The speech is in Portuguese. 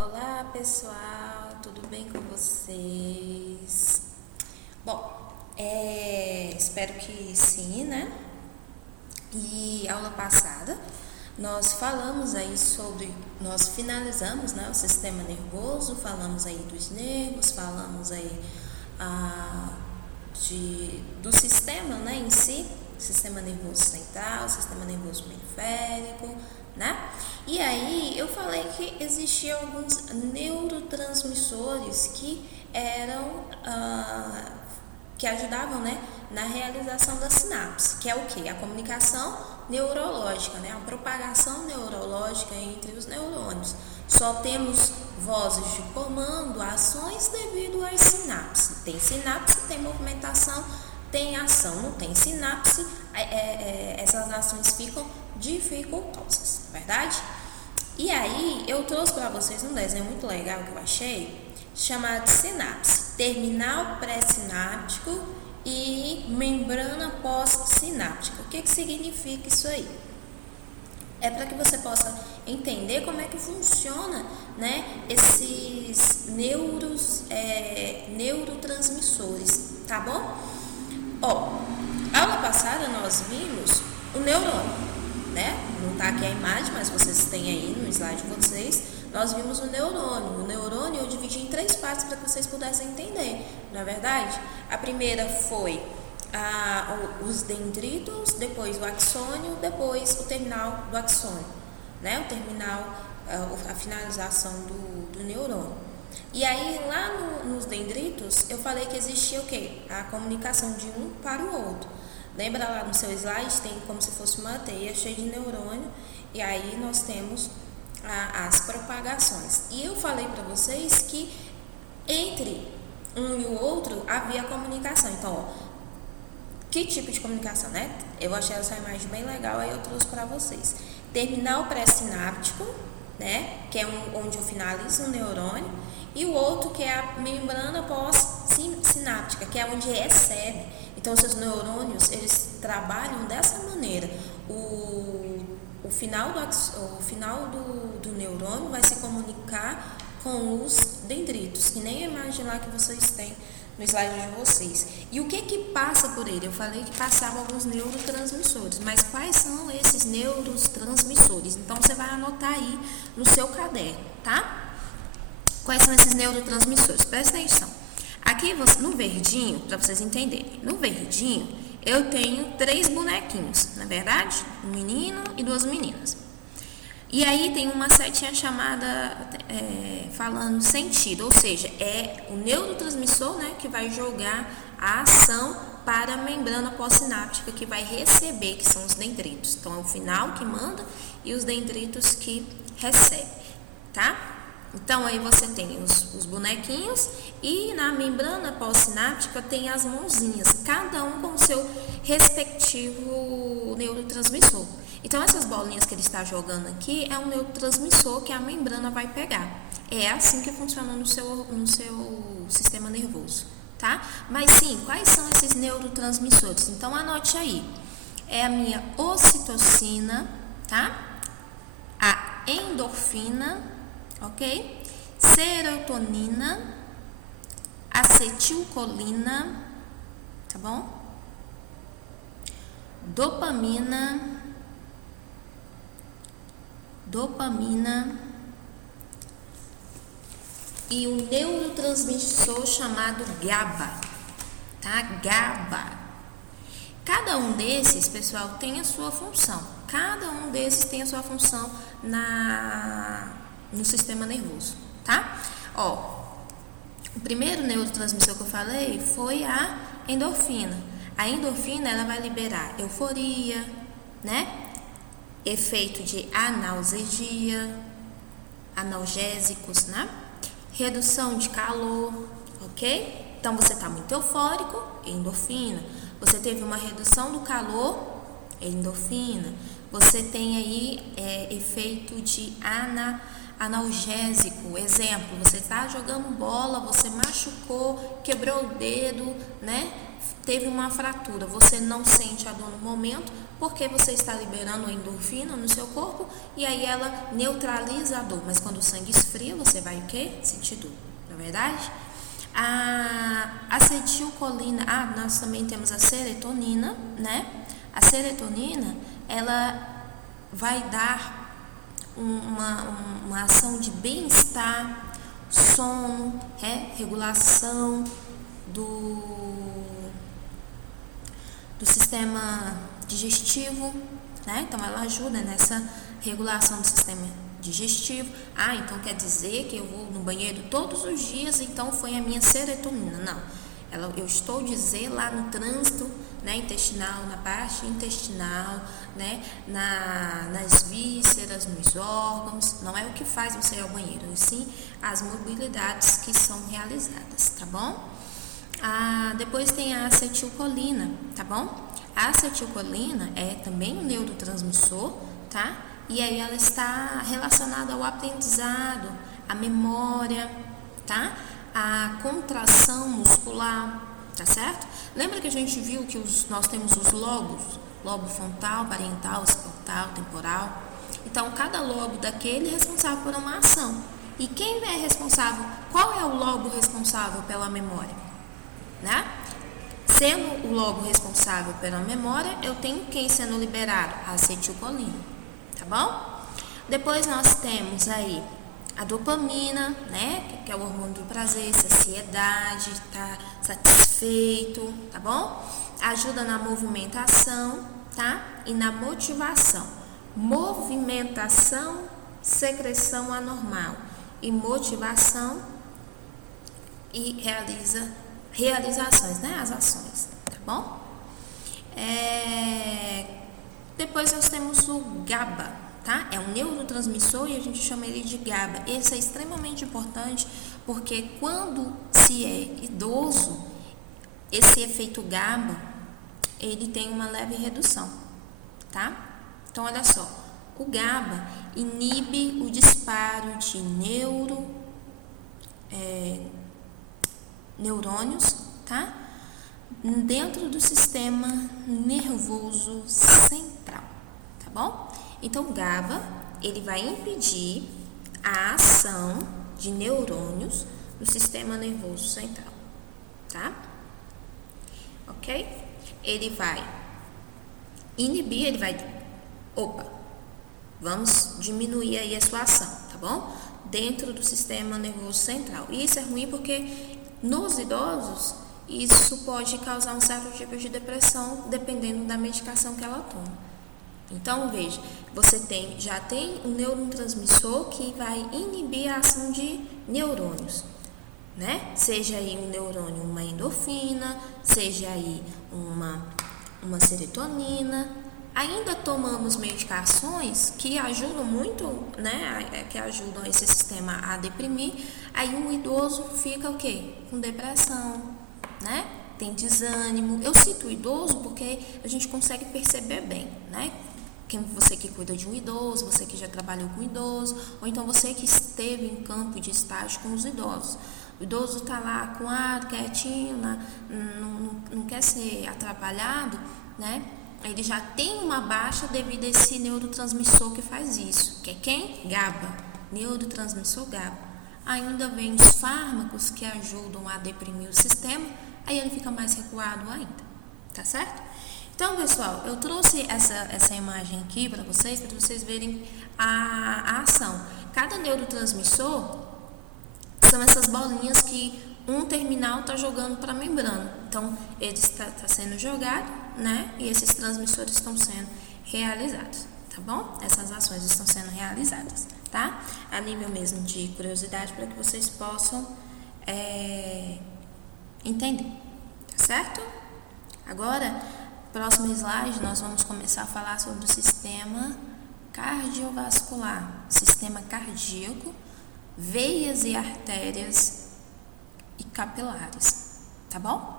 Olá pessoal, tudo bem com vocês? Bom, espero que sim, né? E aula passada nós finalizamos, né, o sistema nervoso, falamos aí dos nervos, falamos aí do sistema, né, em si, sistema nervoso central, sistema nervoso periférico, né? E aí eu falei que existiam alguns neurotransmissores que ajudavam, né, na realização da sinapse, que é o que? A comunicação neurológica, né? A propagação neurológica entre os neurônios. Só temos vozes de comando, ações devido às sinapses. Tem sinapse, tem movimentação, tem ação. Não tem sinapse, essas ações ficam dificultosas, verdade? E aí eu trouxe para vocês um desenho muito legal que eu achei, chamado de sinapse, terminal pré-sináptico e membrana pós-sináptica. O que significa isso aí? É para que você possa entender como é que funciona, né, esses neurotransmissores, tá bom? Aula passada nós vimos o neurônio, né? Não está aqui a imagem, mas vocês têm aí no slide de vocês. Nós vimos o neurônio. O neurônio eu dividi em 3 partes para que vocês pudessem entender, não é verdade? A primeira foi os dendritos, depois o axônio, depois o terminal do axônio, né? O terminal, a finalização do neurônio. E aí lá nos dendritos eu falei que existia o quê? A comunicação de um para o outro. Lembra lá no seu slide, tem como se fosse uma teia cheia de neurônio, e aí nós temos as propagações. E eu falei para vocês que entre um e o outro havia comunicação. Então, que tipo de comunicação, né? Eu achei essa imagem bem legal, aí eu trouxe para vocês. Terminal pré-sináptico, né? Que é onde eu finalizo o neurônio, e o outro que é a membrana pós-sináptica, que é onde recebe. Então, os seus neurônios, eles trabalham dessa maneira. O final do neurônio vai se comunicar com os dendritos, que nem a imagem lá que vocês têm no slide de vocês. E o que passa por ele? Eu falei que passavam alguns neurotransmissores, mas quais são esses neurotransmissores? Então, você vai anotar aí no seu caderno, tá? Quais são esses neurotransmissores? Presta atenção. Aqui no verdinho, para vocês entenderem, no verdinho eu tenho 3 bonequinhos, na verdade, um menino e 2 meninas. E aí tem uma setinha chamada falando sentido, ou seja, é o neurotransmissor, né, que vai jogar a ação para a membrana pós-sináptica que vai receber, que são os dendritos. Então é o final que manda e os dendritos que recebem, tá? Então aí você tem os bonequinhos e na membrana pós-sináptica tem as mãozinhas, cada um com o seu respectivo neurotransmissor. Então essas bolinhas que ele está jogando aqui é um neurotransmissor que a membrana vai pegar. É assim que funciona no seu sistema nervoso, tá? Mas sim, quais são esses neurotransmissores? Então anote aí. É a minha ocitocina, tá? A endorfina, ok? Serotonina, acetilcolina, tá bom? Dopamina e um neurotransmissor chamado GABA, tá? GABA. Cada um desses, pessoal, tem a sua função. Cada um desses tem a sua função no sistema nervoso, tá? O primeiro neurotransmissor que eu falei foi a endorfina. A endorfina, ela vai liberar euforia, né? Efeito de analgesia, analgésicos, né? Redução de calor, ok? Então, você está muito eufórico, endorfina. Você teve uma redução do calor, endorfina. Você tem aí efeito de analgésico. Exemplo, você está jogando bola, você machucou, quebrou o dedo, né? Teve uma fratura, você não sente a dor no momento, porque você está liberando a endorfina no seu corpo e aí ela neutraliza a dor. Mas quando o sangue esfria, você vai o quê? Sentir dor, não é verdade? A acetilcolina, nós também temos a serotonina, né? A serotonina, ela vai dar uma ação de bem-estar, sono, regulação do sistema digestivo, né? Então ela ajuda nessa regulação do sistema digestivo. Então quer dizer que eu vou no banheiro todos os dias, então foi a minha serotonina. Não, eu estou dizendo lá no trânsito, né, intestinal, na parte intestinal, né, nas vísceras, nos órgãos. Não é o que faz você ir ao banheiro, e sim as mobilidades que são realizadas, tá bom? Depois tem a acetilcolina, tá bom? A acetilcolina é também um neurotransmissor, tá? E aí ela está relacionada ao aprendizado, à memória, tá? A contração muscular, tá certo? Lembra que a gente viu que nós temos os lobos? Lobo frontal, parietal, occipital, temporal. Então, cada lobo daquele é responsável por uma ação. E quem é responsável? Qual é o lobo responsável pela memória? Né? Sendo o lobo responsável pela memória, eu tenho quem sendo liberado? A acetilcolina, tá bom? Depois nós temos aí a dopamina, né? Que é o hormônio do prazer, saciedade, tá satisfeito, tá bom? Ajuda na movimentação, tá? E na motivação. Movimentação, secreção anormal. E motivação e realizações, né? As ações, tá bom? Depois nós temos o GABA, tá? É um neurotransmissor e a gente chama ele de GABA. Esse é extremamente importante porque quando se é idoso, esse efeito GABA, ele tem uma leve redução, tá? Então, olha só, o GABA inibe o disparo de neurônios, tá? Dentro do sistema nervoso central, tá bom? Então, o GABA, ele vai impedir a ação de neurônios no sistema nervoso central, tá? Ok? Ele vai inibir, vamos diminuir aí a sua ação, tá bom? Dentro do sistema nervoso central. E isso é ruim porque nos idosos, isso pode causar um certo tipo de depressão, dependendo da medicação que ela toma. Então, veja, você já tem um neurotransmissor que vai inibir a ação de neurônios, né? Seja aí um neurônio, uma endorfina, seja aí uma serotonina. Ainda tomamos medicações que ajudam muito, né? Que ajudam esse sistema a deprimir. Aí o idoso fica o quê? Com depressão, né? Tem desânimo. Eu cito o idoso porque a gente consegue perceber bem, né? Você que cuida de um idoso, você que já trabalhou com idoso, ou então você que esteve em campo de estágio com os idosos. O idoso está lá com quietinho, não quer ser atrapalhado, né? Ele já tem uma baixa devido a esse neurotransmissor que faz isso. Que é quem? GABA. Neurotransmissor GABA. Ainda vem os fármacos que ajudam a deprimir o sistema, aí ele fica mais recuado ainda. Tá certo? Então, pessoal, eu trouxe essa imagem aqui para vocês verem a ação. Cada neurotransmissor são essas bolinhas que um terminal está jogando para a membrana. Então, ele está sendo jogado, né? E esses transmissores estão sendo realizados, tá bom? Essas ações estão sendo realizadas, tá? A nível mesmo de curiosidade, para que vocês possam entender, tá certo? Agora, próximo slide, nós vamos começar a falar sobre o sistema cardiovascular, sistema cardíaco, veias e artérias e capilares, tá bom?